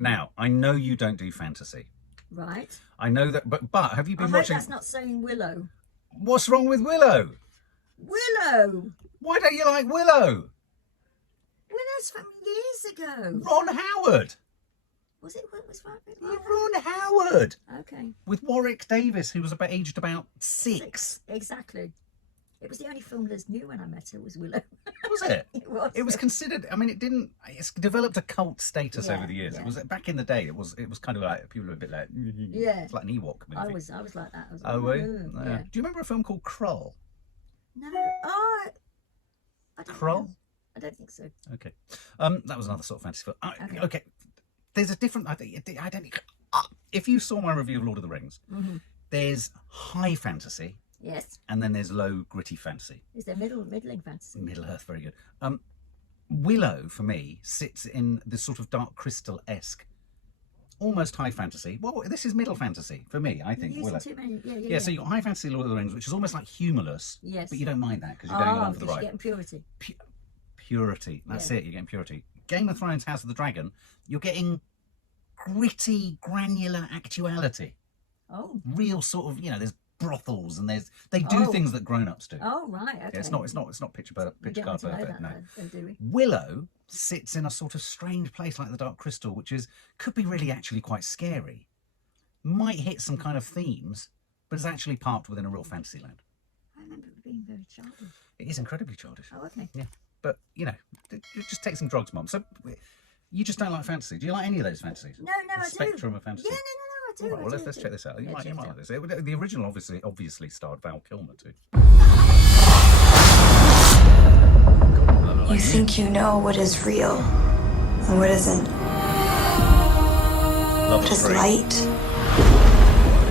Now, I know you don't do fantasy. Right. I know that, but have you been I watching... hope that's not saying Willow. What's wrong with Willow? Willow! Why don't you like Willow? Willow's from years ago. Ron Howard. Was it? What was right? Ron Howard. Okay. With Warwick Davis, who was aged about 6. Exactly. It was the only film Liz knew when I met her was Willow. Was it? It was. It was considered. I mean, it's developed a cult status over the years. Yeah. It was back in the day. It was kind of like people were a bit like, it's like an Ewok movie. I was like that. I was oh, like, were you? yeah. Do you remember a film called Krull? No. Oh, I don't Krull? know. I don't think so. Okay. That was another sort of fantasy film. Okay. There's a different. I don't. If you saw my review of Lord of the Rings, there's high fantasy. Yes. And then there's low, gritty fantasy. Is there middling fantasy? Middle Earth, very good. Willow, for me, sits in this sort of Dark Crystal-esque, almost high fantasy. Well, this is middle fantasy, for me, I think, Willow. Too many. Yeah, so you've got high fantasy Lord of the Rings, which is almost like humorless. Yes. But you don't mind that, because you're going along for the ride. You're getting purity. Purity. That's it, you're getting purity. Game of Thrones, House of the Dragon, you're getting gritty, granular actuality. Oh. Real sort of, there's brothels and they do things that grown-ups do. Oh, right, okay. Yeah, it's not picture card perfect, no. Do we? Willow sits in a sort of strange place like the Dark Crystal, which could be really actually quite scary. Might hit some kind of themes, but it's actually parked within a real fantasy land. I remember it being very childish. It is incredibly childish. Oh, okay. Yeah, but just take some drugs, Mum. So you just don't like fantasy. Do you like any of those fantasies? No, the I spectrum of fantasy. Yeah, no, I do. Right, well, let's check this out. You might like this. The original obviously starred Val Kilmer too. You think you know what is real and what isn't. What is light?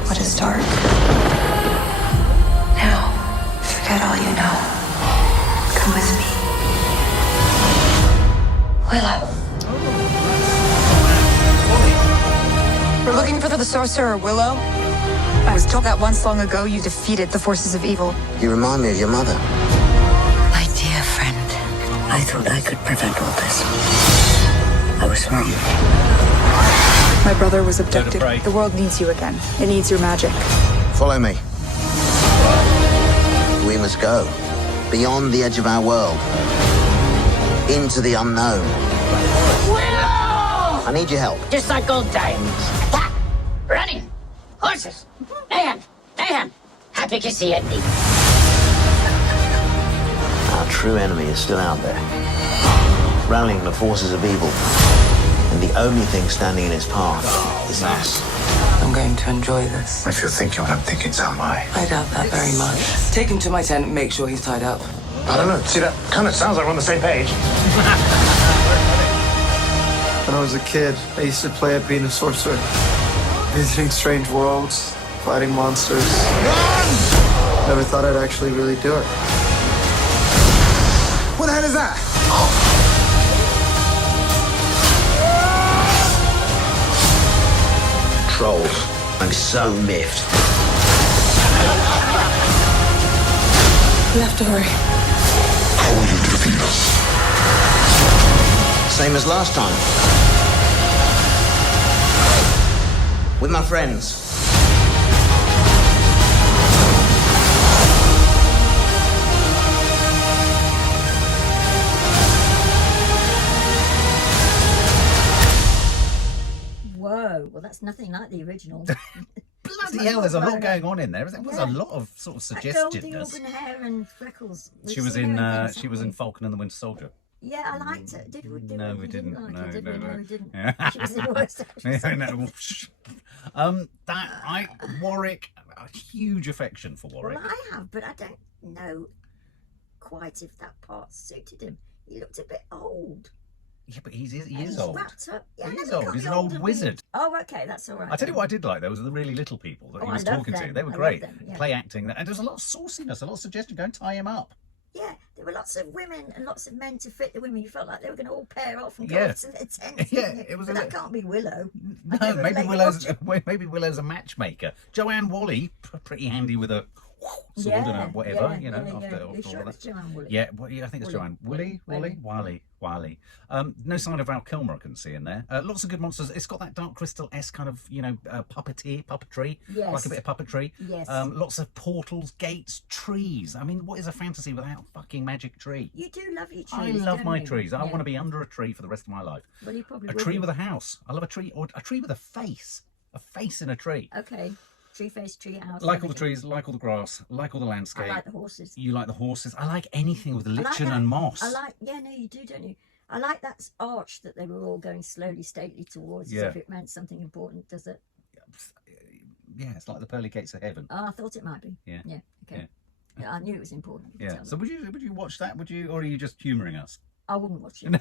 What is dark? Now, forget all you know. Come with me. Willow. We're looking for the sorcerer, Willow. I was told that once long ago you defeated the forces of evil. You remind me of your mother. My dear friend, I thought I could prevent all this. I was wrong. My brother was abducted. The world needs you again. It needs your magic. Follow me. We must go beyond the edge of our world, into the unknown. Willow! I need your help. Just like old times. Attack! Running! Horses! Mayhem! Happy to see it. Our true enemy is still out there, rallying the forces of evil. And the only thing standing in its path is us. I'm going to enjoy this. If you're thinking what I'm thinking, so am I. I doubt that very much. Take him to my tent and make sure he's tied up. I don't know. See, that kind of sounds like we're on the same page. When I was a kid, I used to play at being a sorcerer. Visiting strange worlds, fighting monsters. Run! Never thought I'd actually really do it. What the hell is that? Trolls. I'm so miffed. We have to hurry. How will you defeat us? Same as last time. With my friends. Whoa, well, that's nothing like the original. Bloody hell, there's a lot going on in there. There was a lot of sort of suggestiveness. Golden hair and freckles. She was in Falcon and the Winter Soldier. Yeah, I liked it. Did we? No, we didn't. Like No, it, did no, we? no. We didn't. Yeah. She was the worst actress. Warwick, a huge affection for Warwick. Well, I have, but I don't know quite if that part suited him. He looked a bit old. Yeah, but he is He's old. wrapped up. Yeah, He is no, old. He's an older old than wizard. Oh, okay, that's all right. I tell you what I did like, though, was the really little people that he was I love talking to. them. They were I great. love them, yeah. Play acting. And there was a lot of sauciness, a lot of suggestion. Go and tie him up. Yeah, there were lots of women and lots of men to fit the women. You felt like they were going to all pair off and go Yeah. up to their tents. Yeah, didn't you? it was But a that bit- can't be Willow. No, maybe Willow's a matchmaker. Joanne Whalley, pretty handy with a sword and whatever, you know, yeah. after You're sure all it's that. Joanne Whalley? Yeah, well, yeah, I think it's Joanne. Whalley. No sign of Val Kilmer I can see in there. Lots of good monsters. It's got that Dark Crystal-esque kind of, you know, puppetry. Yes. Like a bit of puppetry. Yes. Lots of portals, gates, trees. I mean, what is a fantasy without a fucking magic tree? You do love your trees. I love don't my you? trees. I Yeah. want to be under a tree for the rest of my life. Well, you probably A will tree be. with a house. I love a tree, or a tree with a face. A face in a tree. Okay. Tree-faced tree house. Like all the everything. trees, like all the grass, like all the landscape. I like the horses. You like the horses. I like anything with I like lichen that. and moss. Yeah, no, you do, don't you? I like that arch that they were all going slowly, stately towards, Yeah. as if it meant something important, does it? Yeah, it's like the pearly gates of heaven. Oh, I thought it might be. Yeah. Yeah, okay. Yeah, I knew it was important. You could Yeah. tell So me. would you watch that? Would you, or are you just humouring us? I wouldn't watch it.